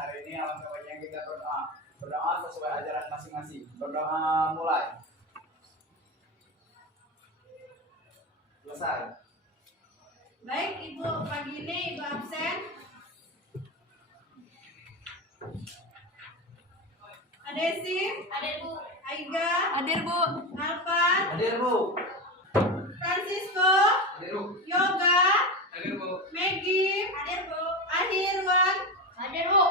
hari ini alangkah baiknya kita berdoa. Berdoa sesuai ajaran masing-masing. Berdoa mulai. Selesai. Baik, Ibu pagi ini Ibu absen. Adesi, Hadir Bu. Aiga, Hadir Bu. Alvan, Hadir Bu. Francisco, Hadir Bu. Yoga, Hadir Bu. Maggie, Hadir Bu. Ahirwan. Hadir Bu.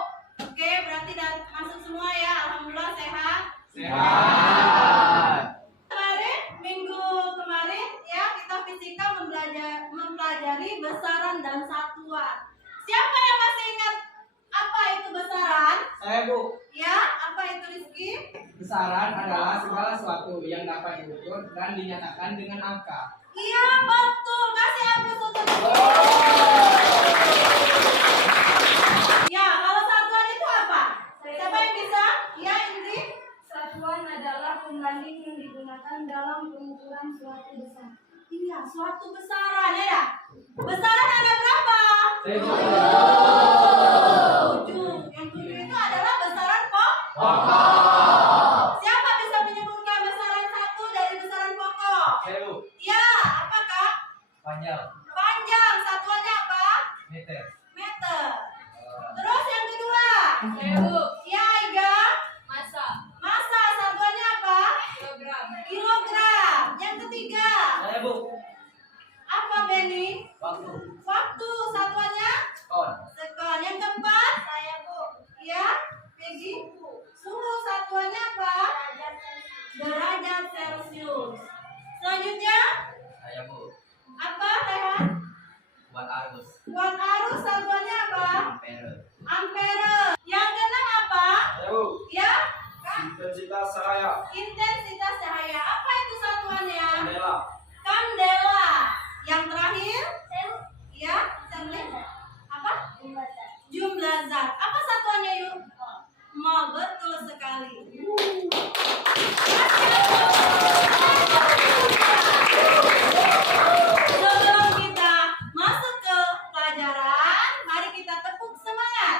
Oke, berarti masuk semua ya. Alhamdulillah sehat. Sehat. Kemarin, minggu kemarin ya kita fisika mempelajari besaran dan satuan. Siapa yang masih ingat apa itu besaran? Saya Bu. Ya, apa itu Rizky? Besaran adalah segala sesuatu yang dapat diukur dan dinyatakan dengan angka. Iya, betul. Kasih aku untuk Ya, kalau satuan itu apa? Siapa yang bisa? Ya, Indri. Satuan adalah pembanding yang digunakan dalam pengukuran suatu besar. Iya, suatu besaran ya. Besaran ada berapa? Tujuh. Yang tujuh itu adalah besaran pokok. Siapa bisa menyebutkan besaran satu dari besaran pokok? Saya Bu. Ya, apa Kak? Panjang. Panjang. Satuannya apa? Meter. Meter. Terus yang kedua? Saya Bu. Ya, Iga. Masa. Masa satuannya apa? Kilogram. Kilogram. Yang ketiga? Saya Bu. Apa Benny? Waktu. Waktu satuannya? Kon. Sekon. Yang keempat? Saya Bu. Ya, Peggy. Suhu satuannya apa? Derajat Celcius. Selanjutnya, Saya Bu. apa Rehan? Buat arus. Watt arus satuannya apa? Ampere. Ampere. Yang keenam apa? Saya Bu. Ya, Kak? Intensitas cahaya. Intensitas cahaya. Apa itu satuannya? Kandela. Kandela. Yang terakhir? Ya, Charlie. Apa? Jumlah zat. Apa satuannya yuk? Mol. Betul sekali. Sebelum kita masuk ke pelajaran, mari kita tepuk semangat.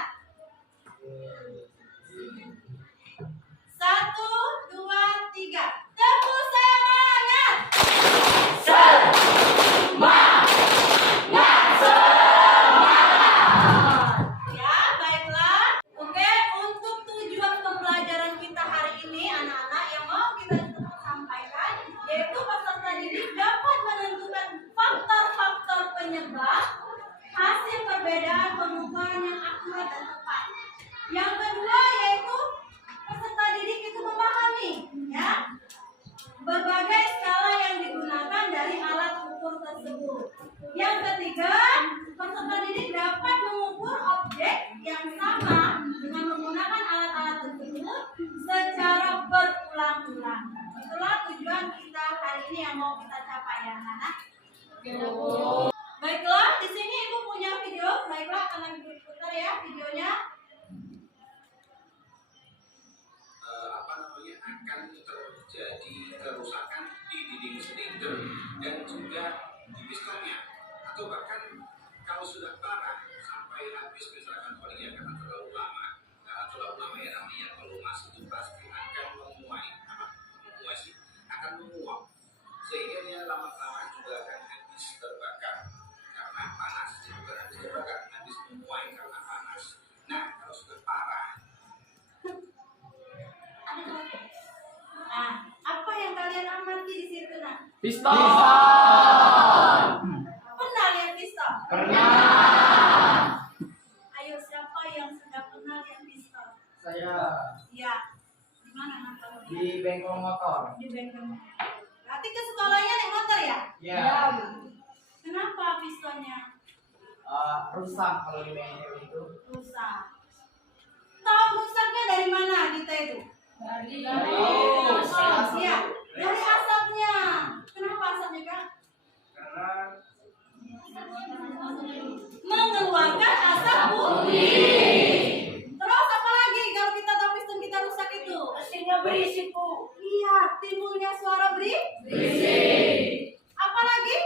1, 2, 3. Tepuk semangat. Ya, baiklah. Oke, untuk tujuan pembelajaran kita hari ini, anak-anak yang mau kita sampaikan, yaitu peserta didik dapat menentukan faktor-faktor penyebab hasil perbedaan pengukuran yang akurat dan tepat. Yang kedua yaitu peserta didik itu memahami, ya, berbagai skala yang digunakan dari alat ukur tersebut. Yang ketiga, peserta didik dapat mengukur objek yang sama dengan menggunakan alat-alat tersebut secara berulang-ulang. Itulah tujuan kita hari ini yang mau kita capai ya, anak-anak. Baiklah, di sini Ibu punya video. Baiklah, akan Ibu putar ya videonya. Akan terjadi kerusakan di dinding silinder dan juga di pistonnya, atau bahkan kalau sudah parah sampai habis misalkan olinya karena terlalu lama ya namanya pelumas itu pasti akan akan menguap sehingga dia lama-lama juga akan habis terbakar karena panas, bukan habis terbakar, habis menguap karena panas. Nah, kalau sudah parah. Nah, apa yang kalian amati di situ, nak? Piston. Pernah lihat piston? Pernah. Ayo, siapa yang sudah pernah lihat piston? Saya Ya, di mana nak? di bengkel motor. Di bengkel. Berarti ke sekolahnya naik motor ya? Ya. Kenapa pistonnya Rusak kalau di bengkel itu. rusak? Tahu rusaknya dari mana kita itu? Dari asap. Ya, dari asapnya. Kenapa asapnya, Kak? Karena Mengeluarkan asap putih. Terus apa lagi kalau kita tahu piston kita rusak itu? mesinnya berisik Bu. Iya, timbulnya suara berisik. Apa lagi?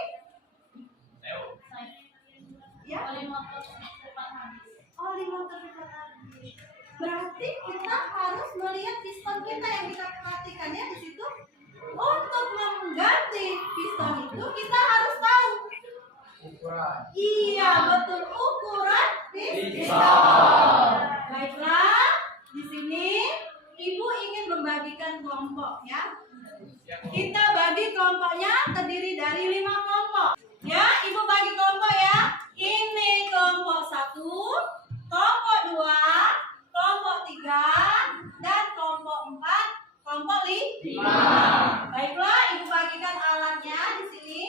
Ya? Oli motor cepat habis. Oli motor cepat habis. lihat piston kita yang kita perhatikan ya di situ. Untuk mengganti piston itu kita harus tahu Ukuran. iya betul ukuran piston. Baiklah, di sini Ibu ingin membagikan kelompok ya. Kita bagi kelompoknya terdiri dari 5 kelompok. Ya, Ibu bagi kelompok ya. Ini kelompok 1, kelompok 2, kelompok 3, dan kelompok 4, kelompok 5. Baiklah, Ibu bagikan alatnya di sini.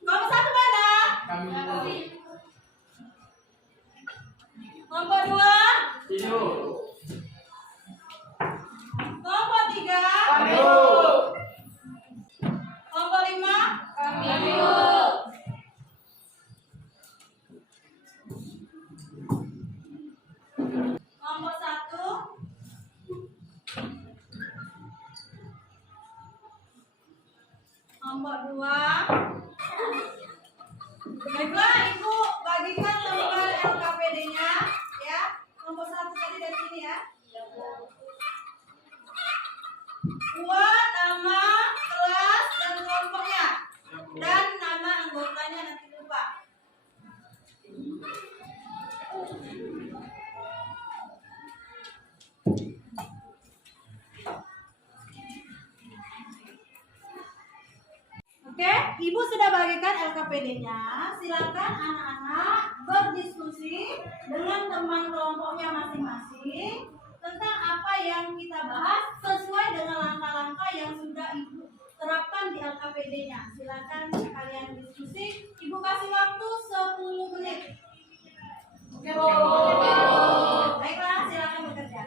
Kelompok 1 mana? Kami Kelompok 2, hidup. kelompok 3, Hidup. kelompok 5, kelompok 1, kelompok 2. Baiklah, Ibu bagikan lembar LKPD-nya ya. Kelompok 1 tadi dari sini ya. Buat nama kelas dan kelompoknya dan nama anggotanya nanti lupa. Oke, Ibu sudah bagikan LKPD-nya. Silakan anak-anak berdiskusi dengan teman kelompoknya masing-masing tentang apa yang kita bahas sesuai dengan langkah-langkah yang sudah Ibu terapkan di LKPD-nya. Silakan kalian diskusi. Ibu kasih waktu 10 menit. Oke, Bu. Baiklah, silakan bekerja.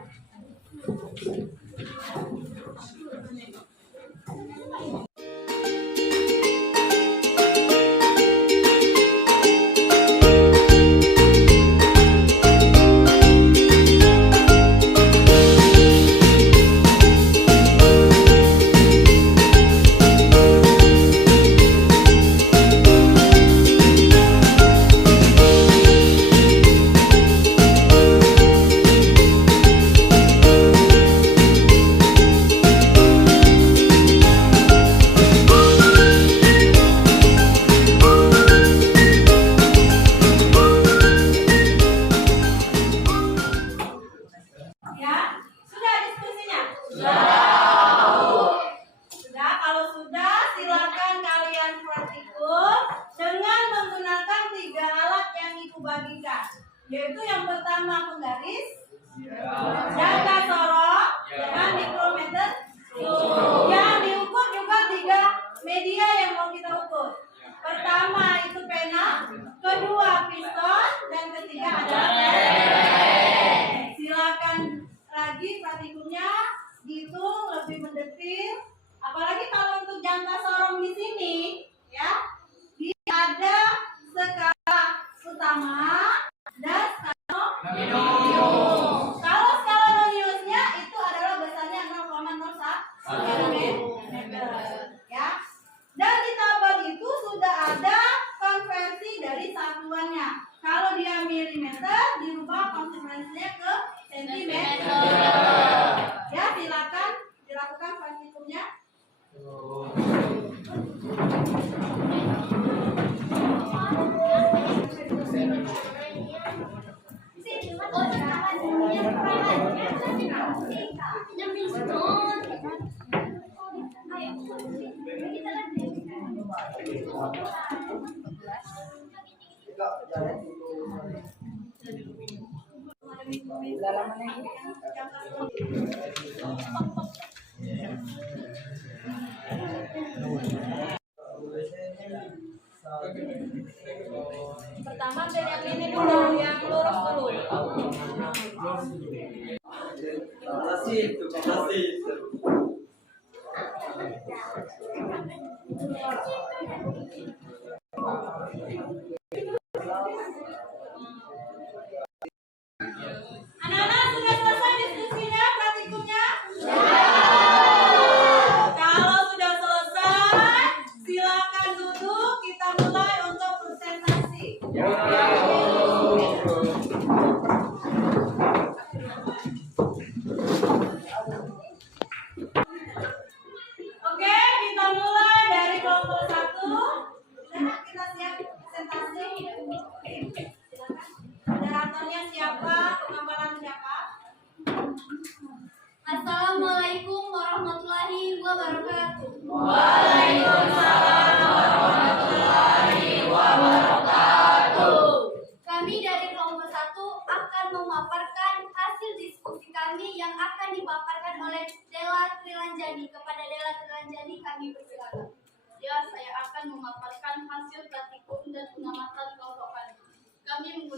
Ya, sudah diskusinya? Sudah, kalau sudah silakan kalian praktikum dengan menggunakan 3 alat yang Ibu bagikan. Yaitu yang pertama penggaris, jangka sorong, dan mikrometer. Yang diukur juga 3 media yang mau kita ukur. Pertama itu pena, kedua piston, dan ketiga adalah pen. Silakan lagi praktikumnya dihitung lebih mendetil. Apalagi kalau untuk jangka sorong di sini, ya, dia ada skala utama dan skala nonius. Kalau skala noniusnya itu adalah besarnya 0,01 mm, ya. Dan di tabel itu sudah ada konversi dari satuannya. Kalau dia milimeter, dirubah konversinya ke sentimeter. Ya, silakan dilakukan praktikumnya. Pertama dari yang ini dulu, yang lurus dulu. Anak-anak sudah selesai diskusinya, praktikumnya? Kalau sudah selesai, silakan duduk. Kita mulai untuk presentasi.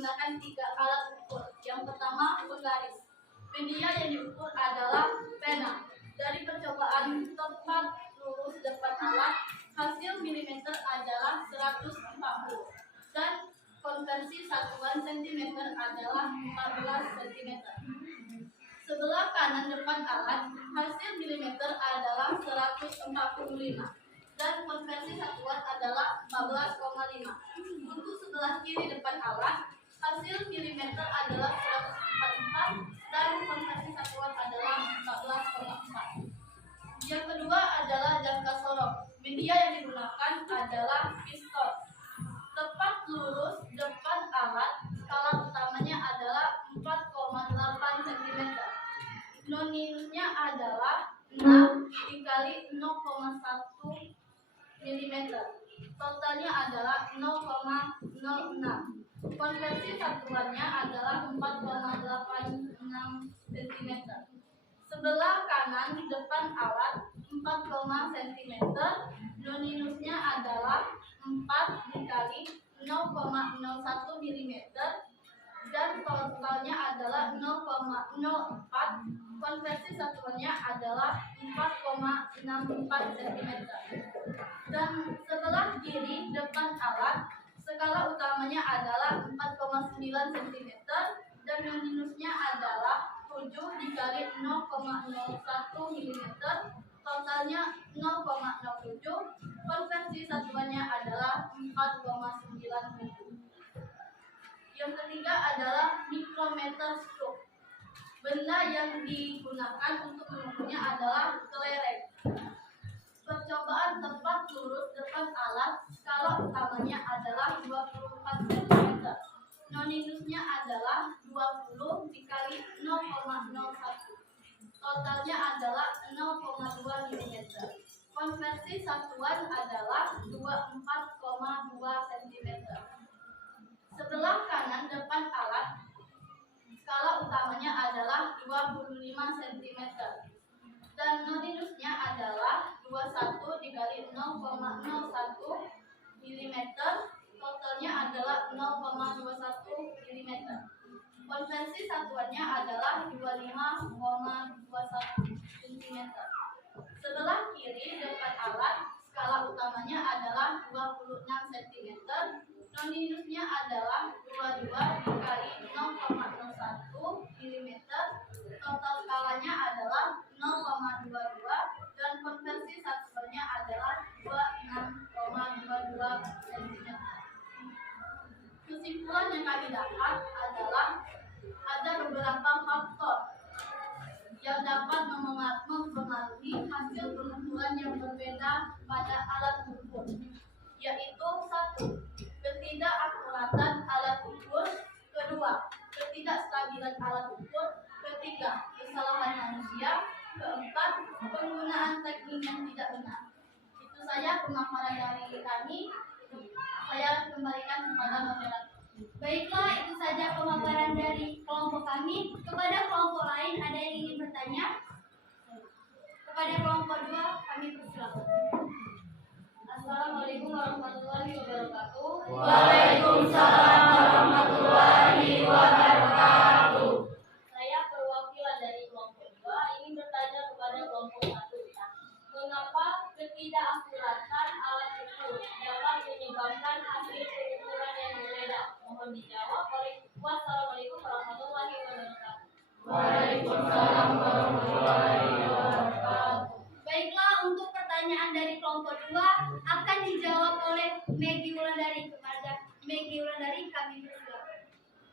menggunakan 3 alat ukur. Yang pertama, penggaris. Media yang diukur adalah pena. Dari percobaan tepat lurus depan alat, hasil milimeter adalah 140 dan konversi satuan cm adalah 14 cm. Sebelah kanan depan alat, hasil milimeter adalah 145 dan konversi satuan adalah 14,5. Untuk sebelah kiri depan alat, hasil milimeter adalah 144 dan konversi satuan adalah 14,4. Yang kedua adalah jangka sorong. Media yang digunakan adalah pistol. Tepat lurus depan alat, skala utamanya adalah 4,8 cm. Nonilnya adalah 6 dikali 0,1 mm. Totalnya adalah 0,06. Konversi satuannya adalah 4,86 cm. Sebelah kanan depan alat 4, cm. Noninusnya adalah 4 dikali 0,01 mm dan totalnya adalah 0,04. Konversi satuannya adalah 4,64 cm. Dan sebelah kiri depan alat, skala utamanya adalah 4,9 cm dan noninusnya adalah 7 dikali 0,01 mm. Totalnya 0,07. Konversi satuannya adalah 4,97. Yang ketiga adalah mikrometer stroke. Benda yang digunakan untuk mengukurnya adalah kelereng. Percobaan tepat lurus depan alat, skala utamanya adalah 24 cm. Noninusnya adalah 20 dikali 0,01. Totalnya adalah 0,2 mm. Konversi satuan adalah 24,2 cm. Sebelah kanan depan alat, skala utamanya adalah 25 cm. Dan noninusnya adalah 21 dikali 0,01 mm. Totalnya adalah 0,21 mm. Konversi satuannya adalah 25,21 cm. Sebelah kiri depan alat, skala utamanya adalah 26 cm. Noninusnya adalah 22 dikali 0,01 mm. Total skalanya adalah 0,22 dan konversi satuannya adalah 26,22 cm. Kesimpulan yang kami dapat adalah ada beberapa faktor yang dapat mempengaruhi hasil pengukuran yang berbeda pada alat ukur, yaitu 1. Ketidakakuratan alat ukur, kedua, ketidakstabilan alat ukur, ketiga, kesalahan manusia, keempat, penggunaan teknik yang tidak benar. Itu saja pemaparan dari kami. Saya kembalikan kepada moderator. Baiklah, itu saja pemaparan dari kelompok kami. Kepada kelompok lain ada yang ingin bertanya? Kepada kelompok 2 kami persilakan. Assalamualaikum warahmatullahi wabarakatuh. Waalaikumsalam warahmatullahi wabarakatuh. Saya perwakilan dari kelompok 2 ingin bertanya kepada kelompok 1. Mengapa ketidakakuratan alat ukur dapat menyebabkan hasil pengukuran yang berbeda? Mohon dijawab oleh. Wassalamualaikum warahmatullahi wabarakatuh. Waalaikumsalam warahmatullahi wabarakatuh. Baiklah, untuk pertanyaan dari kelompok 2 akan dijawab oleh Meggy Wulandari. Kepada Meggy Wulandari kami persilakan.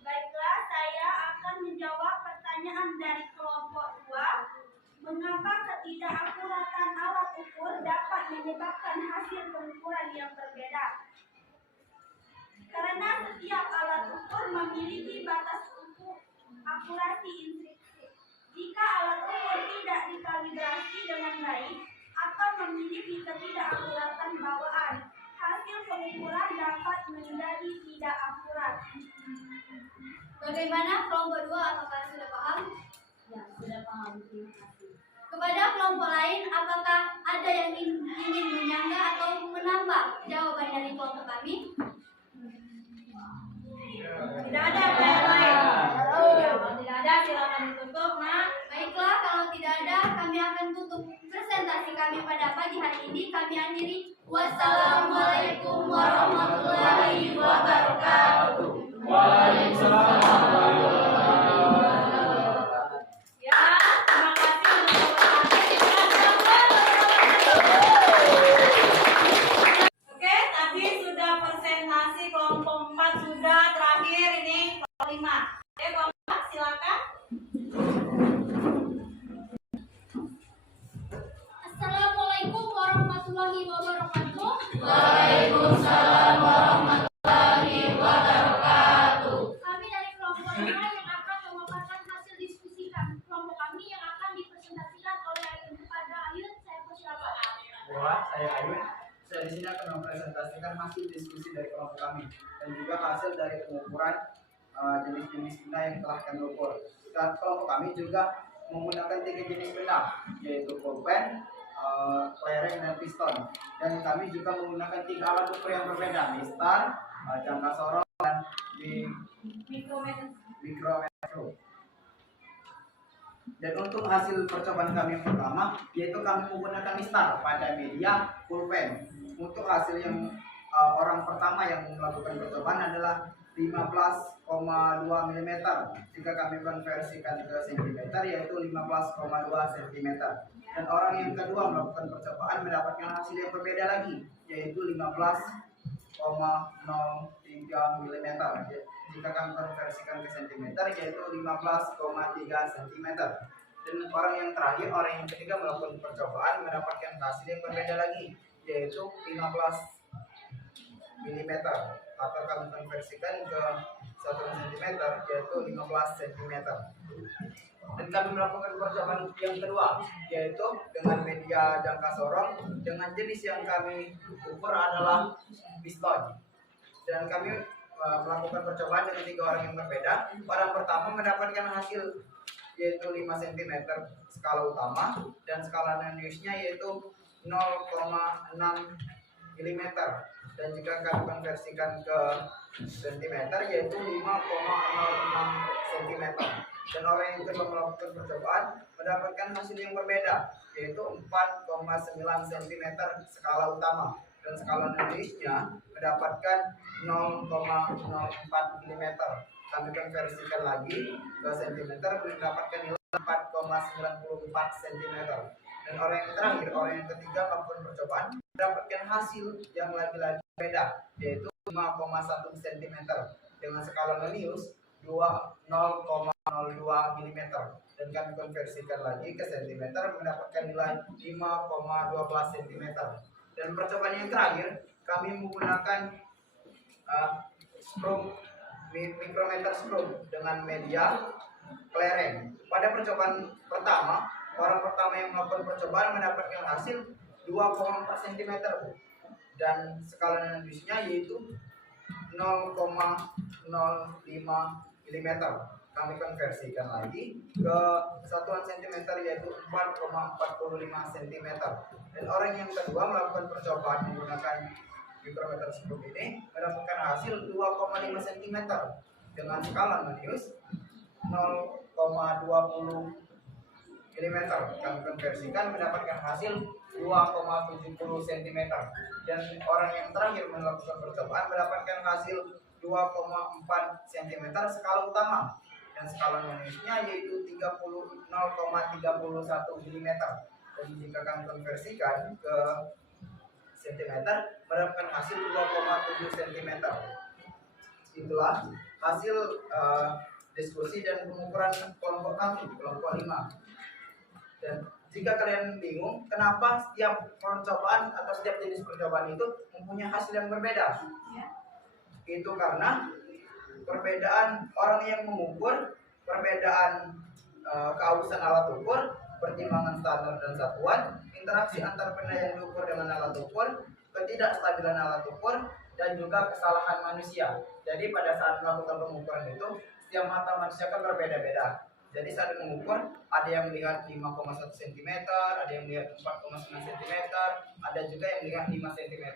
Baiklah, saya akan menjawab pertanyaan dari kelompok 2. Mengapa ketidakakuratan alat ukur dapat menyebabkan hasil pengukuran yang berbeda? Karena setiap alat ukur memiliki batas ukur akurasi intrinsik. Jika alat ukur tidak dikalibrasi dengan baik atau memiliki ketidakakuratan bawaan, hasil pengukuran dapat menjadi tidak akurat. Bagaimana kelompok 2, apakah sudah paham? Ya, sudah paham. Terima kasih. Kepada kelompok lain, apakah ada yang ingin menyanggah atau menambah jawaban dari kelompok kami? Tidak ada. kami akhiri. Wassalamualaikum warahmatullahi wabarakatuh. Waalaikumsalam warahmatullahi wabarakatuh. Ya, terima kasih Oke, tadi sudah presentasi kelompok 4 sudah, terakhir ini kelompok 5. Oke, kelompok 4 silakan. Assalamualaikum warahmatullahi wabarakatuh. Waalaikumsalam warahmatullahi wabarakatuh. Kami dari kelompok 5 yang akan memaparkan hasil diskusi kelompok kami yang akan dipresentasikan oleh Ayun kepada Ayun. Saya persilakan. Saya Ayun. Saya di sini akan mempresentasikan hasil diskusi dari kelompok kami dan juga hasil dari pengukuran jenis-jenis benda yang telah kami ukur. Dan kelompok kami juga menggunakan 3 jenis benda, yaitu pulpen, kelereng, dan piston. Dan kami juga menggunakan 3 alat ukur yang berbeda, mistar, jangka sorong, dan di mikrometro. Dan untuk hasil percobaan kami yang pertama, yaitu kami menggunakan mistar pada media pulpen. Untuk hasil yang orang pertama yang melakukan percobaan adalah 15,2 mm. Jika kami konversikan ke cm, yaitu 15,2 cm. Dan orang yang kedua melakukan percobaan mendapatkan hasil yang berbeda lagi, yaitu 15,03 mm. Jika kami konversikan ke cm, yaitu 15,3 cm. Dan orang yang terakhir, orang yang ketiga melakukan percobaan mendapatkan hasil yang berbeda lagi, yaitu 15 mm, atau kami konversikan ke 1 cm, yaitu 15 cm. Dan kami melakukan percobaan yang kedua, yaitu dengan media jangka sorong dengan jenis yang kami ukur adalah piston. Dan kami melakukan percobaan dengan 3 orang yang berbeda. Orang pertama mendapatkan hasil yaitu 5 cm skala utama, dan skala non-Lewis-nya yaitu 0,6 mm. Dan jika kami konversikan ke cm, yaitu 5,06 cm. Dan orang yang kedua melakukan percobaan mendapatkan hasil yang berbeda, yaitu 4,9 cm skala utama, dan skala non-Lewis-nya mendapatkan 0,04 mm. Kami konversikan lagi ke cm, mendapatkan nilai 4,94 cm. Dan orang yang terakhir, orang yang ketiga melakukan percobaan mendapatkan hasil yang lagi-lagi beda, yaitu 5,1 cm dengan skala non-Lewis 0,02 mm. Dan kami konversikan lagi ke cm, mendapatkan nilai 5,12 cm. Dan percobaan yang terakhir kami menggunakan mikrometer skrum dengan media kelereng. Pada percobaan pertama, orang pertama yang melakukan percobaan mendapatkan hasil 2,4 cm dan skala non-Lewis-nya yaitu 0,05 mm. Kami konversikan lagi ke satuan cm, yaitu 4,45 cm. Dan orang yang kedua melakukan percobaan menggunakan mikrometer skrum ini mendapatkan hasil 2,5 cm dengan skala non-Lewis 0,20 mm. Kami konversikan mendapatkan hasil 2,70 cm. Dan orang yang terakhir melakukan percobaan mendapatkan hasil 2,4 cm skala utama, dan skala non-Lewis-nya yaitu 0,31 mm. Dan jika kami konversikan ke cm, mendapatkan hasil 2,7 cm. Itulah hasil diskusi dan pengukuran kelompok kami, kelompok 5. Dan jika kalian bingung kenapa setiap percobaan atau setiap jenis percobaan itu mempunyai hasil yang berbeda, itu karena perbedaan orang yang mengukur, perbedaan keausan alat ukur, pertimbangan standar dan satuan, interaksi antar benda yang diukur dengan alat ukur, ketidakstabilan alat ukur, dan juga kesalahan manusia. Jadi pada saat melakukan pengukuran itu, setiap mata manusia kan berbeda-beda. Jadi saat mengukur, ada yang melihat 5,1 cm, ada yang melihat 4,9 cm, ada juga yang melihat 5 cm.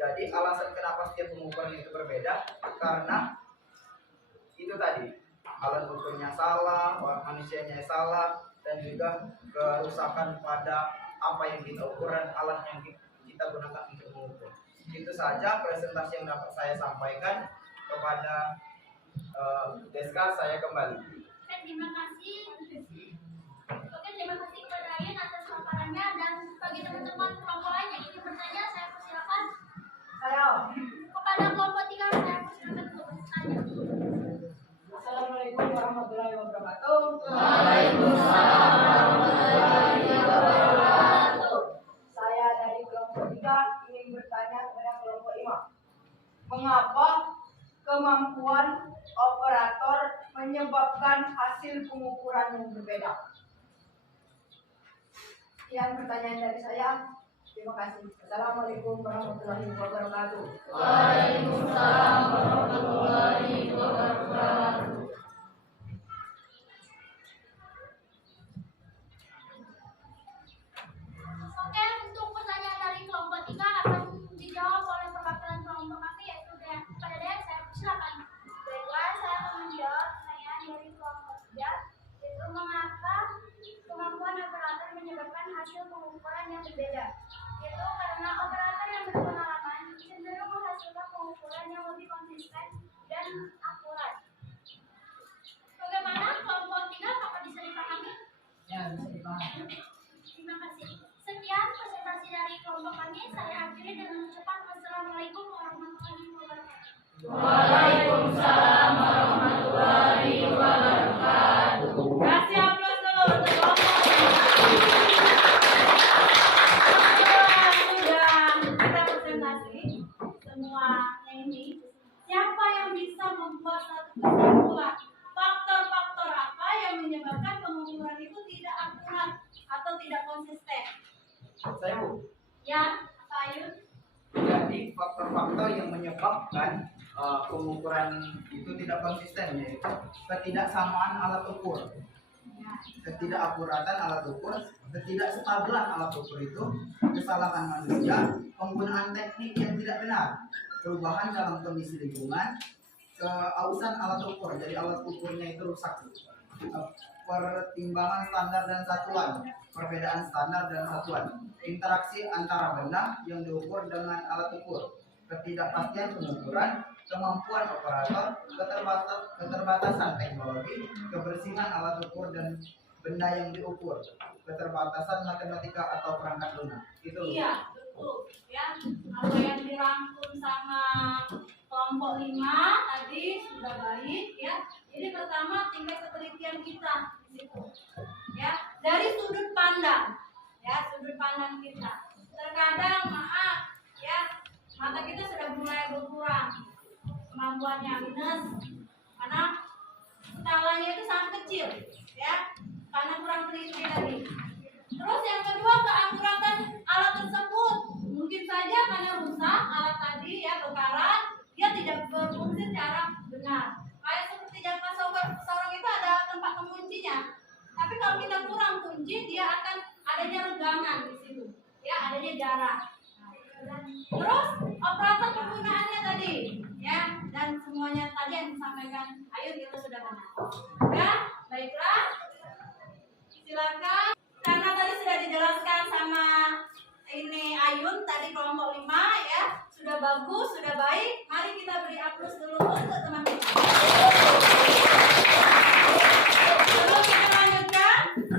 Jadi alasan kenapa setiap pengukuran itu berbeda, karena itu tadi, alat ukurnya salah, manusianya salah, dan juga kerusakan pada apa yang kita ukur dan alat yang kita kita gunakan untuk mengukur. Itu saja presentasi yang dapat saya sampaikan. Kepada Deska saya kembali. Oke, terima kasih. Oke, terima kasih kepada Ayun atas paparannya, dan bagi teman-teman kelompok lain yang ingin bertanya, saya persilakan. Kepada kelompok 3 saya persilakan untuk bertanya. Assalamualaikum warahmatullahi wabarakatuh. Waalaikumsalam warahmatullahi wabarakatuh. Saya dari kelompok 3 ingin bertanya kepada kelompok 5. Mengapa kemampuan operator menyebabkan hasil pengukuran yang berbeda? Sekian pertanyaan dari saya. Terima kasih. Assalamualaikum warahmatullahi wabarakatuh. Waalaikumsalam warahmatullahi wabarakatuh. Oke, untuk pertanyaan dari kelompok 3 akan dijawab oleh perwakilan kelompok kami, yaitu kepada Dea. Saya persilakan. Baiklah, saya akan menjawab pertanyaan dari kelompok 3, yaitu mengapa kemampuan operator menyebabkan hasil pengukuran yang berbeda. Yaitu karena operator yang berpengalaman cenderung menghasilkan pengukuran yang lebih konsisten dan akurat. Bagaimana kelompok 3? Apakah bisa dipahami? Ya, bisa dipahami. Terima kasih. Sekian presentasi dari kelompok kami. Saya akhiri dengan ucapan wassalamualaikum warahmatullahi wabarakatuh. Waalaikumsalam warahmatullahi wabarakatuh. Kasih aplaus dulu untuk kelompok. Sudah kita presentasi semuanya ini. Siapa yang bisa membuat satu kesimpulan? Faktor-faktor apa yang menyebabkan pengukuran itu tidak akurat atau tidak konsisten? Saya Bu. Ya, Pak Ayun. Jadi faktor-faktor yang menyebabkan pengukuran itu tidak konsisten, yaitu ketidaksamaan alat ukur, ketidakakuratan alat ukur, ketidakstabilan alat ukur itu, kesalahan manusia, penggunaan teknik yang tidak benar, perubahan dalam kondisi lingkungan, keausan alat ukur, jadi alat ukurnya itu rusak, pertimbangan standar dan satuan, perbedaan standar dan satuan, interaksi antara benda yang diukur dengan alat ukur, ketidakpastian pengukuran, kemampuan operator, keterbatasan teknologi, kebersihan alat ukur dan benda yang diukur, keterbatasan matematika atau perangkat lunak. Itu. Iya, betul. Ya, apa yang dirangkum sama kelompok 5 tadi sudah baik ya. Jadi pertama tingkat ketelitian kita di situ. Ya, dari sudut pandang. Ya, sudut pandang kita. Terkadang maaf ya, mata kita sudah mulai berkurang kemampuannya minus karena skalanya itu sangat kecil ya, karena kurang teliti tadi. Terus yang kedua, keakuratan alat tersebut mungkin saja karena rusak alat tadi ya, berkarat, dia tidak berfungsi secara benar. Kayak seperti jangka sorong itu ada tempat penguncinya, tapi kalau kita kurang kunci dia akan adanya regangan di situ ya, adanya jarak. Terus operator penggunaannya tadi ya, dan semuanya tadi yang disampaikan Ayun itu sudah benar ya. Baiklah, silakan, karena tadi sudah dijelaskan sama ini Ayun tadi kelompok 5 ya, sudah bagus, sudah baik. Mari kita beri aplaus dulu untuk teman kita. Sebelum kita lanjutkan,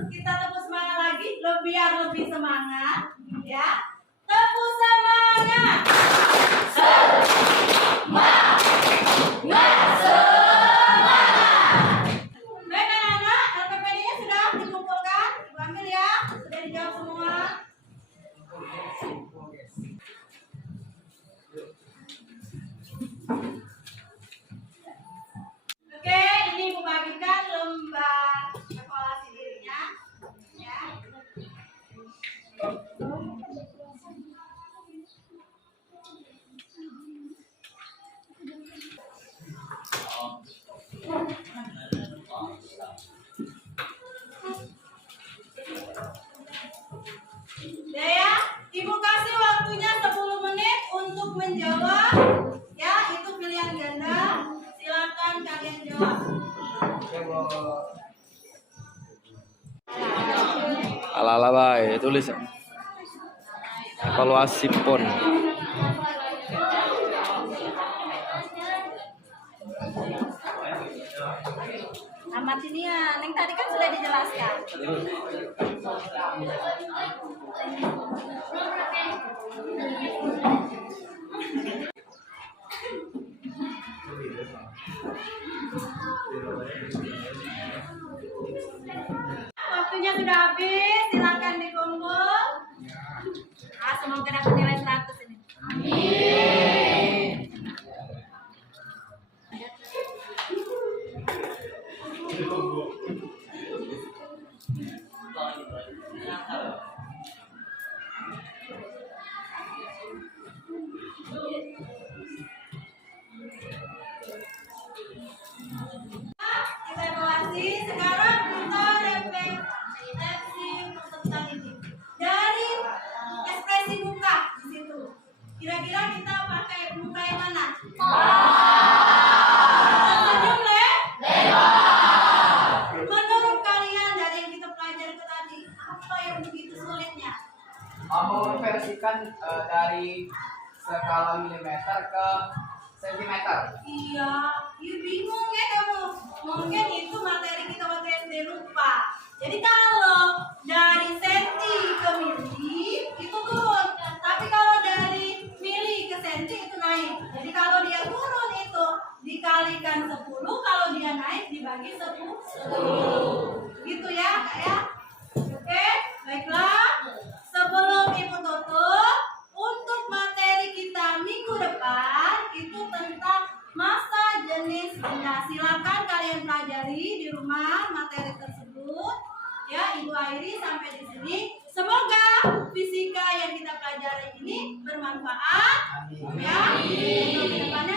kita tepuk semangat lagi, biar lebih semangat ya. Tepuk semangat. Baik anak-anak, LPPD-nya sudah dikumpulkan, Ibu ambil ya, sudah dijawab semua. Oke, ini Ibu bagikan lembar evaluasi dirinya ya. Dea, Ibu kasih waktunya 10 menit untuk menjawab. Ya, itu pilihan ganda. Silakan kalian jawab. Ala-ala baik, tulis. Evaluasi PON. Amat ini ya, Neng tadi kan sudah dijelaskan. Waktunya sudah habis, silakan dikumpul. Semoga dapat nilai 100 ini. Amin. Kita evaluasi. Sekarang kita refleksi peserta didik. Dari ekspresi muka di situ. Kira-kira kita pakai muka yang mana? Senyum, Le? Menurut kalian dari yang kita pelajari ke tadi, apa yang begitu sulitnya? Mengonversikan dari skala milimeter ke sentimeter. Iya, bingung ya kamu. Mungkin itu materi kita waktu SD lupa. Jadi kalau dari senti ke mili itu turun, tapi kalau dari mili ke senti itu naik. Jadi kalau dia turun itu dikalikan 10, kalau dia naik dibagi 10. Gitu ya, Kak ya. Oke, baiklah. Sebelum Ibu tutup, untuk materi kita minggu depan itu tentang massa jenis benda. Silakan kalian pelajari di rumah materi tersebut. Ya, Ibu Airi sampai di sini. Semoga fisika yang kita pelajari ini bermanfaat. Ya, untuk kedepannya